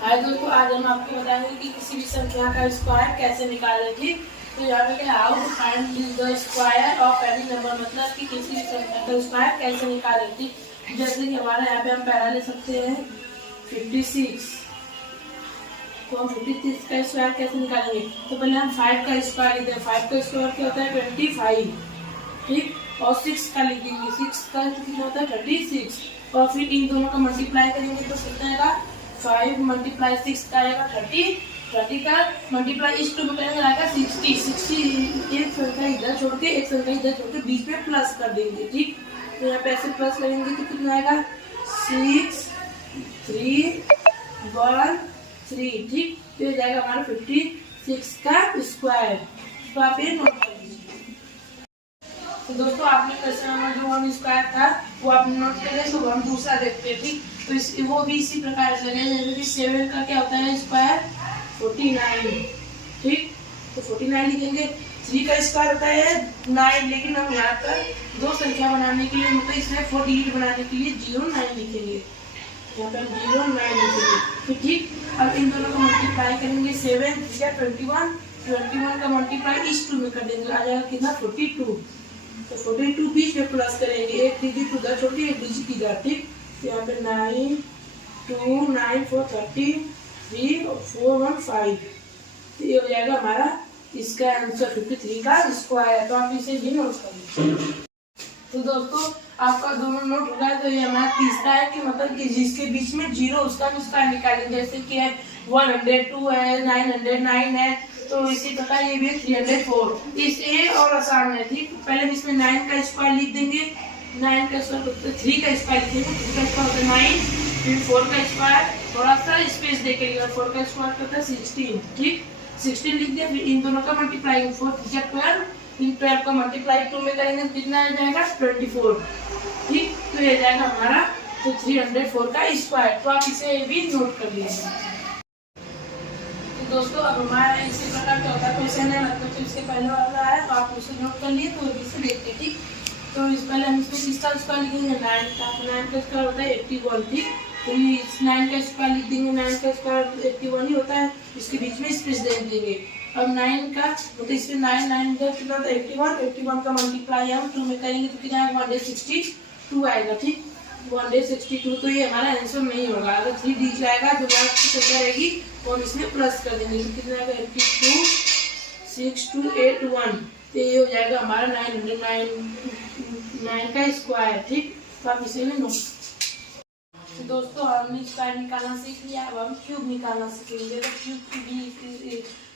हाय दोस्तों, आज हम आपको बताएंगे कि किसी भी संख्या का स्क्वायर कैसे निकालें। ठीक, तो यहाँ पे क्या how to find the square of any number, मतलब कि किसी भी संख्या का स्क्वायर कैसे निकालें। ठीक, जैसे कि हमारे यहाँ पे हम पहला ले सकते हैं 56, तो हम 56 का स्क्वायर कैसे निकालेंगे। तो पहले हम 5 का स्क्वायर लिखते हैं। 5 का स्क्वायर क्या होता है 25। ठीक, और 6 का लिखेंगे। 6 का कितना होता है 36, और फिर इन दोनों का मल्टीप्लाई करेंगे तो कितना आएगा 5 मल्टीप्लाई 6 का आएगा 30। 30 का मल्टीप्लाई इस टू में करेंगे आएगा 60। 60 एक संख्या इधर छोड़ के एक संख्या इधर छोड़ के बीच में प्लस कर देंगे। ठीक, तो यहाँ पे ऐसे प्लस करेंगे तो कितना आएगा 6 3 1 3। ठीक, तो ये जाएगा हमारा 56 का स्क्वायर। तो आप ये नोट कर लीजिए। तो दोस्तों आपने क्वेश्चन नंबर जो 1 स्क्वायर था वो आपने नोट कर लिया, तो हम दूसरा देखते हैं। ठीक, तो वो भी इसी प्रकार से है, जैसे कि 7 का क्या होता है स्क्वायर 49। ठीक, तो 49 लिखेंगे। 3 का स्क्वायर होता है 9, लेकिन हम यहाँ पर दो संख्या बनाने के लिए, मतलब इसमें 48 बनाने के लिए 09 लिखेंगे। यहाँ पर 09 लिखेंगे। तो ठीक, अब इन दोनों को मल्टीप्लाई करेंगे। 7 या 21 का मल्टीप्लाई इस 2 में कर देंगे, आ जाएगा कितना 42। तो 42 बीच में प्लस करेंगे, एक डिजिट उधर छोटी एक डिजिट इधर। ठीक, तो यहाँ पे 9 2 9 4 33 और 4 1 5। तो ये हो जाएगा हमारा इसका आंसर 53 का स्क्वायर। तो आप इसे भी नोट कर लीजिए। तो दोस्तों आपका दोनों नोट हो गया। तो ये हमारा तीसरा है कि मतलब कि जिसके बीच में 0 उसका भी स्क्वायर निकालेंगे। जैसे कि है 102 है, 909 है, तो इसी प्रकार ये भी 304। इस ये और आसान है। ठीक, पहले इसमें 9 का स्क्वायर लिख देंगे। 9 का स्क्वायर 3 का स्क्वायर लिखेंगे। 3 का स्क्वायर होता है 9, फिर 4 का स्क्वायर थोड़ा सा स्पेस देके लिखा। 4 का स्क्वायर होता है 16। ठीक, 16 लिख दिया। फिर इन दोनों का मल्टीप्लाई 4 3 12, इन 12 का मल्टीप्लाई 2 में करेंगे तो कितना आ जाएगा 24। ठीक, तो ये जाएगा हमारा तो 304 का स्क्वायर। तो आप इसे भी नोट कर लीजिए। दोस्तों अब हमारा इसी प्रकार का होता है क्वेश्चन है, मतलब तो इसके पहले वाला है तो आप उसे नोट कर लिए। तो इसे देखते हैं। ठीक, तो इस पहले हम इसमें किसका स्क्वायर लिखेंगे 9 का। 9 का स्क्वायर होता है 81। ठीक, तो इस 9 का स्क्वायर लिख देंगे। 9 का स्क्वायर 81 ही होता है, इसके बीच में स्पेस दे देंगे। अब 9 का मतलब इसमें 9 9 का कितना होता है 81। 81 का मल्टीप्लाई हम 2 में करेंगे तो कितना आएगा 162 आएगा। ठीक, 162। तो ये हमारा आंसर नहीं होगा। अगर 3 डिजिट आएगा तो लास्ट की संख्या रहेगी और इसमें प्लस कर देंगे तो कितना आएगा 82 6281। तो ये हो जाएगा हमारा 909 का स्क्वायर। ठीक, तो आप इसे में नोट। तो दोस्तों हमने स्क्वायर निकालना सीख लिया, अब हम क्यूब निकालना सीखेंगे। तो क्यूब की भी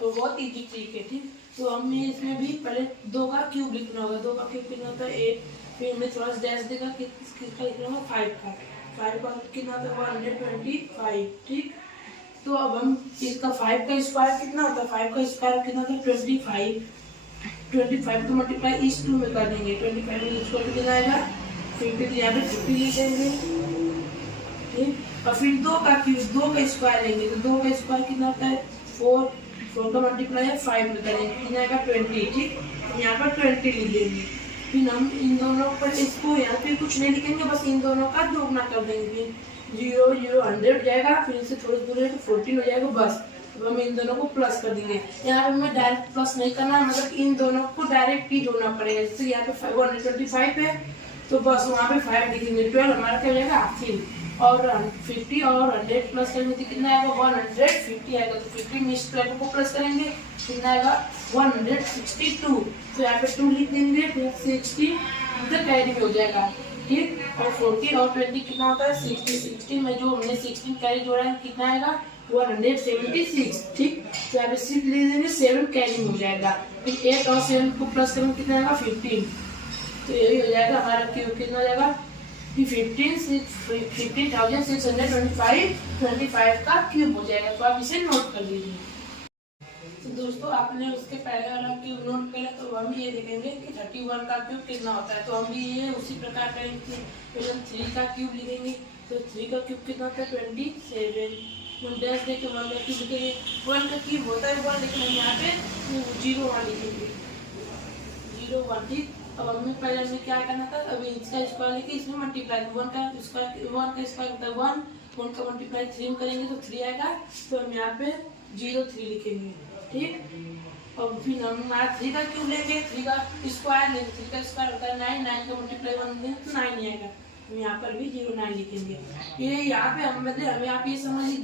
तो बहुत इजी ट्रिक है। ठीक, तो हमें इसमें भी पहले 2 का क्यूब लिखना होगा। 2 का क्यूब कितना होता है 8, फिर हमें थोड़ा सा डैश देगा किसका लिखना होगा 5 का। 5 का कितना होता है 125। ठीक, तो अब हम इसका 5 का स्क्वायर कितना होता है 5 का स्क्वायर कितना होता है 25। 25 को मल्टीप्लाई इस 2 में कर देंगे। 25 में इसको कितना आएगा 50। यहाँ पे 50 लिख देंगे। ठीक, और फिर 2 का क्यूब 2 का स्क्वायर लेंगे। तो 2 का स्क्वायर कितना होता है 4 का मल्टीप्लाई है 5 में करेंगे कितना आएगा 20। ठीक, यहाँ पर 20 लिख देंगे। फिर हम इन दोनों पर इसको यहाँ पे कुछ नहीं लिखेंगे, बस इन दोनों का दोगुना कर देंगे। 0 0 100 जाएगा, फिर इससे थोड़ी दूर है तो 14 हो जाएगा बस। तो हम इन दोनों को प्लस कर देंगे। यहाँ पे हमें डायरेक्ट प्लस नहीं करना है, मतलब इन दोनों को डायरेक्ट ही जोड़ना पड़ेगा। जैसे यहाँ पे 125 है तो बस वहाँ पे 5 लिखेंगे। 12 हमारा क्या हो जाएगा 18, और 50 और 100 प्लस करेंगे तो कितना आएगा 150 आएगा। तो 50 में इस 12 को प्लस करेंगे कितना आएगा 162। तो यहाँ पे 2 लिख देंगे, फिर 60 इधर कैरी में हो जाएगा। ठीक, और 40 और 20 कितना होता है 60। 60 में जो हमने 16 कैरी जोड़ा है कितना आएगा 176। ठीक, तो यहाँ पे 6 लिख देंगे 7 कैरी में हो जाएगा। फिर 8 और 7 को प्लस करेंगे कितना आएगा 15। तो यही हो जाएगा हमारा क्यूब कितना हो जाएगा 15,625 का क्यूब हो जाएगा। तो आप इसे नोट कर लीजिए। तो दोस्तों आपने उसके पहले वाला क्यूब नोट किया, तो हम ये देखेंगे कि 31 का क्यूब कितना होता है। तो हम भी ये उसी प्रकार करेंगे। पहले 3 का क्यूब लिखेंगे। तो 3 का क्यूब कितना होता है 27। 1 डैश देके 1 का क्यूब लिखेंगे। 1 का क्यूब होता है 1, लेकिन हम यहाँ पे 0 1 लिखेंगे 0 1। ठीक, अब हमें पहले हमें क्या करना था, अभी इसका स्क्वायर लेके इसमें मल्टीप्लाई 1 का स्क्वायर होता है 1, 1 का मल्टीप्लाई 3 में करेंगे तो 3 आएगा, तो हम यहाँ पे 0 3 लिखेंगे। ठीक, और फिर हम हमारा 3 का क्यूब लेंगे, 3 का स्क्वायर लेंगे, 3 का स्क्वायर होता है 9, 9 का मल्टीप्लाई 1 देंगे तो 9 ही आएगा। हम यहाँ पर भी 0 9 लिखेंगे। ये यहाँ पे हम मतलब हमें आप ये समझिए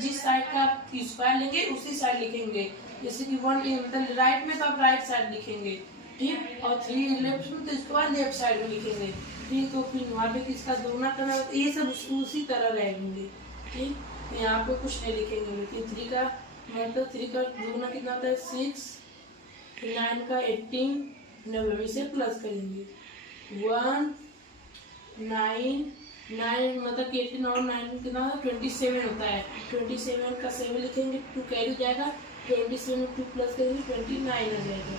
जिस साइड का आप स्क्वायर लेंगे उसी साइड लिखेंगे। जैसे कि 1 मतलब राइट में तो आप राइट साइड लिखेंगे, ठीक, और 3 लेफ्ट में तो इसके बाद लेफ्ट साइड में लिखेंगे। ठीक, तो फिर वहाँ पे किसका दोगुना करना, ये सब उसी तरह रहेंगे। ठीक, यहाँ पे कुछ नहीं लिखेंगे, लेकिन 3 का मतलब 3 का दोगुना कितना होता है 6, 9 का 18, 9 में से प्लस करेंगे 1 9 9 मतलब 18 और 9 कितना होता है 27 होता है। 27 का 7 लिखेंगे, 2 कैरी जाएगा, 27 में 2 प्लस करेंगे 29 आ जाएगा।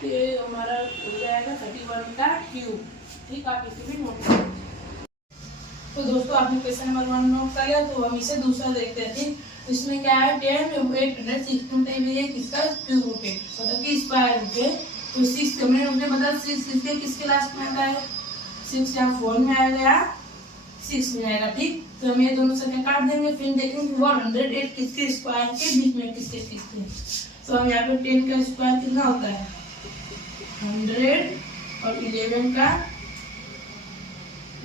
तो ये हमारा हो जाएगा 31 का क्यूब। ठीक, आप इसे भी नोट कर लीजिए। तो दोस्तों आपने क्वेश्चन नंबर 1 नोट कर लिया, तो हम इसे दूसरा देखते हैं। ठीक, इसमें क्या है 10 किसका क्यूब रूट है, मतलब कि स्क्वायर रूट है। तो 6 हमने मतलब 6 किसके लास्ट में आता है, 6 यहाँ 4 में आएगा, 6 में आएगा। ठीक, तो हम ये दोनों संख्या काट देंगे, फिर देखेंगे 108 किसके स्क्वायर के बीच में किसके किसके। तो हम यहाँ पे 10 का स्क्वायर कितना होता है 100 और 11 का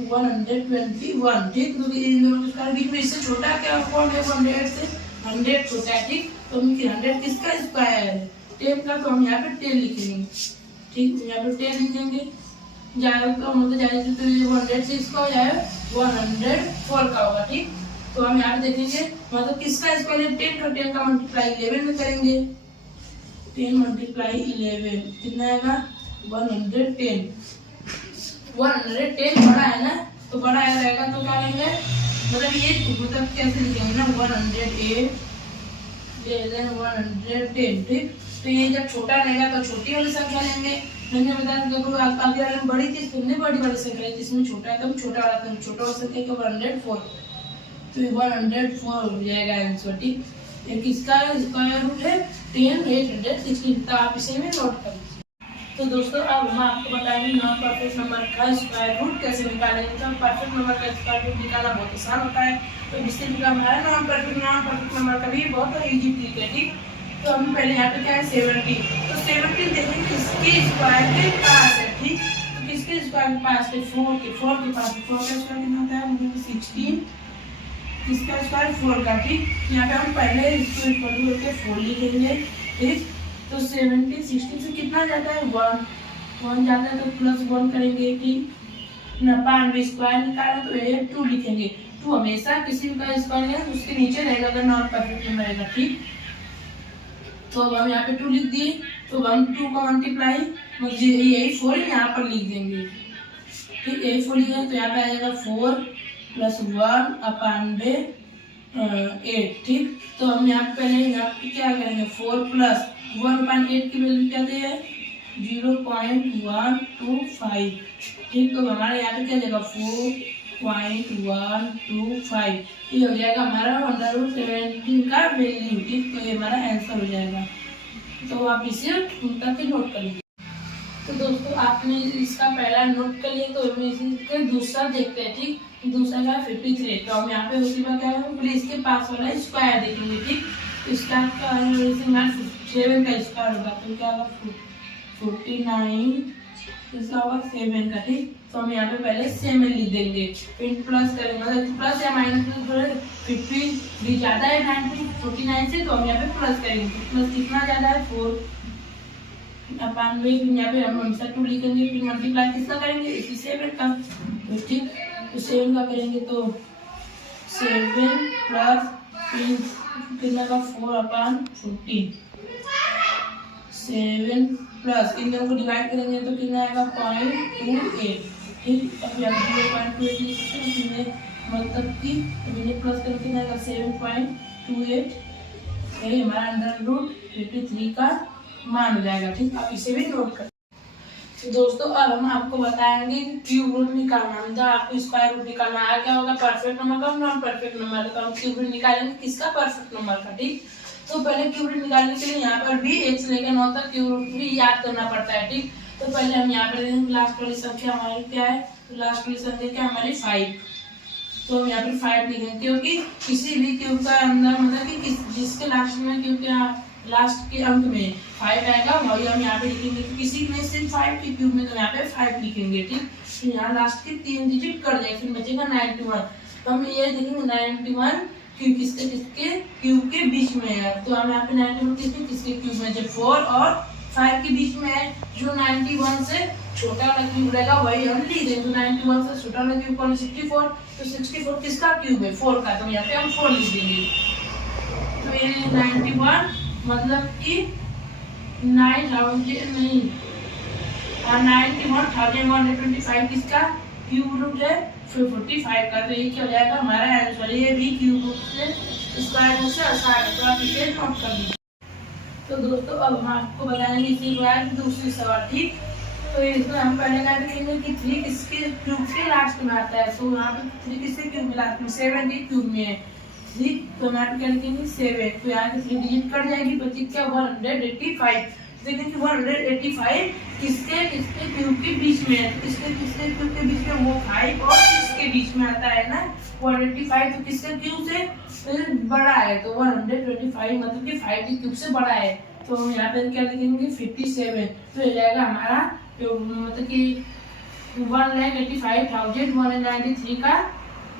121। ठीक, तो इन दोनों के स्क्वायर बीच में इससे छोटा क्या कौन है, 100 से 100 छोटा है। ठीक, तो हम 100 किसका स्क्वायर है 10 का, तो हम यहाँ पे 10 लिखेंगे। ठीक, यहाँ पे 10 लिखेंगे, जाएगा तो मतलब जाएगा तो 106 का हो जाएगा 104 का होगा। ठीक, तो हम यहाँ पे देखेंगे मतलब किसका स्क्वायर 10 का 10 का मल्टीप्लाई 11 में करेंगे, 10 मल्टीप्लाई 11 कितना आएगा 110। 110 बड़ा है ना, तो बड़ा रहेगा तो क्या लेंगे मतलब ये मतलब कैसे लिखेंगे ना 108 110। ठीक, तो ये जब छोटा रहेगा तो छोटी वाली संख्या लेंगे। मैंने बताया देखो आगे वाले में बड़ी चीज तुमने बड़ी संख्या है, जिसमें छोटा है तो छोटा वाला संख्या का 104, तो 104 हो जाएगा आंसर। ठीक, ये किसका स्क्वायर रूट है 10 816, तो आप इसे में नोट कर लीजिए। तो दोस्तों अब हम आपको बताएंगे नॉन परफेक्ट नंबर का स्क्वायर रूट कैसे निकालेंगे। तो परफेक्ट नंबर का स्क्वायर रूट निकालना बहुत आसान होता है, तो इससे निकालना है नॉन परफेक्ट नंबर का भी बहुत इजी ट्रिक है। ठीक, तो हम पहले यहाँ पे क्या है 70, तो 70 देखेंगे किसके स्क्वायर के पास है। ठीक, तो किसके स्क्वायर के पास है 4 के पास, 4 का स्क्वायर कितना होता है 16, किसका स्क्वायर 4 का। ठीक, यहाँ पे हम पहले इसको इक्वल करके 4 लिखेंगे। ठीक, तो 70 60 से कितना जाता है 1 जाता है, तो प्लस 1 करेंगे। ठीक, 92 स्क्वायर निकालें तो ये 2 लिखेंगे। 2 हमेशा किसी का स्क्वायर है उसके नीचे रहेगा अगर नॉन परफेक्ट नंबर रहेगा। ठीक, तो अब हम यहाँ पे 2 लिख दिए, तो हम 2 का मल्टीप्लाई मतलब यही 4 यहाँ पर लिख देंगे। ठीक, यही 4 लिखेंगे तो यहाँ पे आ जाएगा 4 + 1/8। ठीक, तो हम यहाँ पहले यहाँ पे क्या करेंगे 4 + 1/8 की वैल्यू क्या दी है 0.125। ठीक, तो हमारे यहाँ पे क्या जाएगा 4.125, ये हो जाएगा हमारा √17 का वैल्यू। ठीक, तो ये हमारा आंसर हो जाएगा, तो आप इसे तक नोट कर लीजिए। तो दोस्तों आपने इसका पहला नोट कर लिया, तो हम इसका दूसरा देखते हैं। ठीक, दूसरा क्या 53, तो हम यहाँ पे उसी बार क्या है इसके पास वाला स्क्वायर देखेंगे। ठीक, इसका 7 का स्क्वायर होगा तो क्या होगा 49, इसका होगा 7 का। ठीक, तो हम यहाँ पे पहले 7 लिख देंगे, फिर प्लस करेंगे मतलब प्लस या माइनस में 50 भी ज्यादा है 49 से, तो हम यहाँ पे प्लस करेंगे। प्लस कितना ज्यादा है 4 फिर यहाँ पे हम हमेशा 2 लिखेंगे, फिर मल्टीप्लाई किसका करेंगे 7 का। तो ठीक, तो 7 का करेंगे तो 7 प्लस कितना का 4/14, 7 प्लस इन दोनों को डिवाइड करेंगे तो कितना आएगा 0.28। ठीक, अब यहाँ 0.28 लिखेंगे मतलब कि प्लस करके कितना आएगा 7.28, यही हमारा √53 का मान हो जाएगा। ठीक, आप इसे भी नोट कर। तो दोस्तों अब हम आपको बताएंगे क्यूब रूट निकालना, मतलब आपको स्क्वायर रूट निकालना है। क्या होगा परफेक्ट नंबर का नॉन परफेक्ट नंबर का, हम क्यूब रूट निकालेंगे किसका परफेक्ट नंबर का। ठीक, तो पहले क्यूब रूट निकालने के लिए यहाँ पर भी 1 से लेकर 9 तक क्यूब रूट भी याद करना पड़ता है। ठीक, तो पहले हम यहाँ पर लास्ट वाली संख्या हमारी क्या है, तो लास्ट वाली संख्या क्या हमारी 5, तो हम यहाँ पे 5 लिखेंगे, क्योंकि किसी भी क्यूब का अंदर मतलब कि जिसके लास्ट में क्यूब के लास्ट के अंक में 5 आएगा वही हम यहाँ पे लिखेंगे। तो किसी में सिर्फ 5 के क्यूब में तो यहाँ पे 5 लिखेंगे, ठीक। तो यहाँ लास्ट के 3 डिजिट कट जाएगा, फिर बचेगा 91। तो हम ये देखेंगे 91 क्यूब किसके क्यूब के बीच में है। तो हम यहाँ पे 91 किसके क्यूब में, जब 4 और 5 के बीच में है, जो 91 से छोटा वाला क्यूब रहेगा वही हम लिख देंगे। तो 91 से छोटा वाला क्यूब कौन है, 64। तो 64 किसका क्यूब है, 4 का, तो यहाँ पे हम 4 लिख देंगे। तो ये 91 मतलब कि 91,125 किसका क्यूब रूट है, फिर 45 का। तो ये क्या हो जाएगा हमारा आंसर, ये भी क्यूब रूट से स्क्वायर रूट से आसान है, तो आप इसे नोट कर लीजिए। तो दोस्तों अब हम आपको बताएंगे इसी बार दूसरी सवाल, ठीक। तो इसमें हम पहले क्या करेंगे कि 3 किसके क्यूब के लास्ट में आता है। तो यहाँ पे 3 किसके क्यूब में लास्ट में, 7 के क्यूब में है, ठीक। तो यहाँ पे क्या लिखेंगे 7। तो यहाँ पे 3 डिजिट कट जाएगी, बची क्या 185। देखिए कि 185 किसके क्यूब के बीच में है। तो किसके क्यूब के बीच में, वो 5 और 6 के बीच में आता है ना 185। तो किसके क्यूब से बड़ा है, तो 125 मतलब कि 5 के क्यूब से बड़ा है। तो हम यहाँ पे क्या लिखेंगे 57। तो ये जाएगा हमारा मतलब कि 1,85,193 का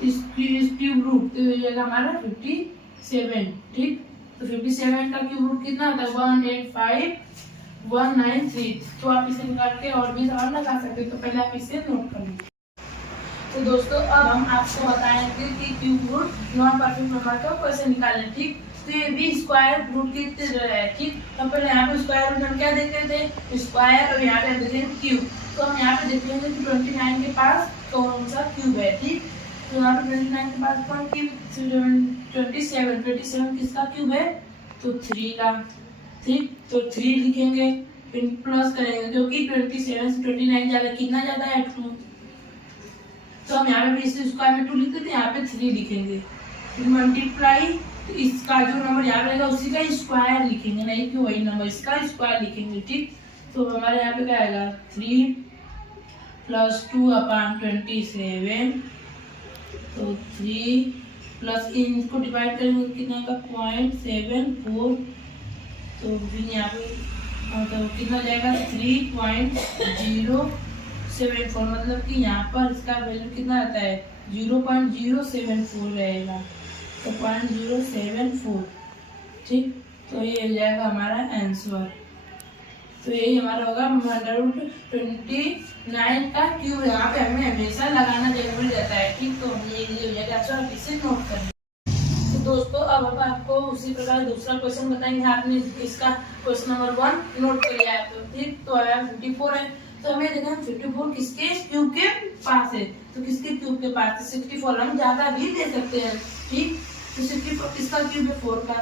इस क्यूब रूट। तो ये जाएगा हमारा 57, ठीक। तो 57 का क्यूब रूट कितना होता है 185,193। तो आप इसे निकाल के और भी सवाल लगा सकते हैं, तो पहले आप इसे नोट कर लीजिए। तो दोस्तों अब हम आपको बताएंगे कि cube root non perfect number का कैसे निकालें, ठीक। तो ये भी स्क्वायर रूट कितने है, ठीक। तो पहले यहाँ पे स्क्वायर रूट हम क्या देखते थे, स्क्वायर, और यहाँ पे देखते हैं क्यूब। तो हम यहाँ पे देखेंगे कि 29 के पास कौन सा क्यूब है, ठीक। तो यहाँ पे 29 के पास कौन क्यूब, 27 किसका क्यूब है, तो 3 का, ठीक। तो 3 लिखेंगे, फिर प्लस करेंगे क्योंकि 27 से 29 ज्यादा कितना ज्यादा है 2। तो हम यहाँ पे इसे स्क्वायर में 2 लिखते थे, यहाँ पे 3 लिखेंगे, फिर मल्टीप्लाई। तो इसका जो नंबर यहाँ रहेगा उसी का स्क्वायर लिखेंगे, नहीं कि वही नंबर, इसका स्क्वायर लिखेंगे, ठीक। तो हमारे यहाँ पे क्या आएगा 3 + 2/27। तो 3 प्लस इनको डिवाइड करेंगे कितना का 0.74। तो फिर यहाँ पे तो कितना जाएगा 3.074, मतलब कि यहाँ पर इसका वैल्यू कितना आता है 0.074 रहेगा। तो 0.074, ठीक। तो ये हो जाएगा हमारा आंसर। तो यही हमारा होगा √29 का क्यूब। यहाँ पे हमें हमेशा लगाना जरूरी रहता है, ठीक। तो ये हो जाएगा आंसर, आप इसे नोट कर लीजिए। तो दोस्तों अब हम आपको उसी प्रकार दूसरा क्वेश्चन बताएंगे। आपने इसका क्वेश्चन नंबर 1 नोट कर लिया है, तो ठीक। तो 54 है, तो हमें देखना 54 किसके क्यूब के पास है। तो किसके क्यूब के पास है 64, हम ज्यादा भी दे सकते हैं, ठीक। तो 64 किसका क्यूब है 4 का।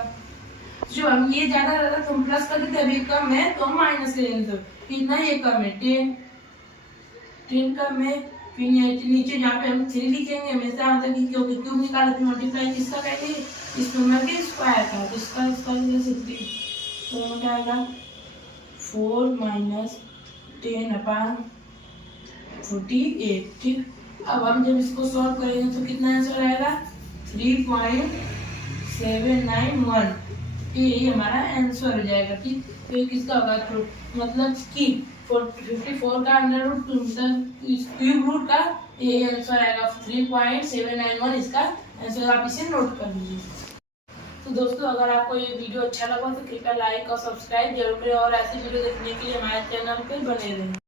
जो हम ये ज्यादा रहता तो हम प्लस कर देते, अभी कम है तो हम माइनस करेंगे। तो कितना ये कम है 10 कम है। फिर नीचे जहाँ पे हम 3 लिखेंगे हमेशा, मतलब कि क्योंकि क्यूब निकाले तो मल्टीप्लाई किसका करेंगे, इस नंबर के स्क्वायर का। तो इसका स्क्वायर 60, तो क्या आएगा 4 - 10/48, ठीक। अब हम जब इसको सॉल्व करेंगे तो कितना आंसर आएगा 3.791। ये हमारा आंसर हो जाएगा, ठीक। तो ये किसका होगा, तो मतलब कि 54 का क्यूब रूट का ये आंसर आएगा 3.791, इसका आंसर आप इसे नोट कर लीजिए। तो दोस्तों अगर आपको ये वीडियो अच्छा लगा तो कृपया लाइक और सब्सक्राइब जरूर करें, और ऐसे वीडियो देखने के लिए हमारे चैनल पे बने रहें।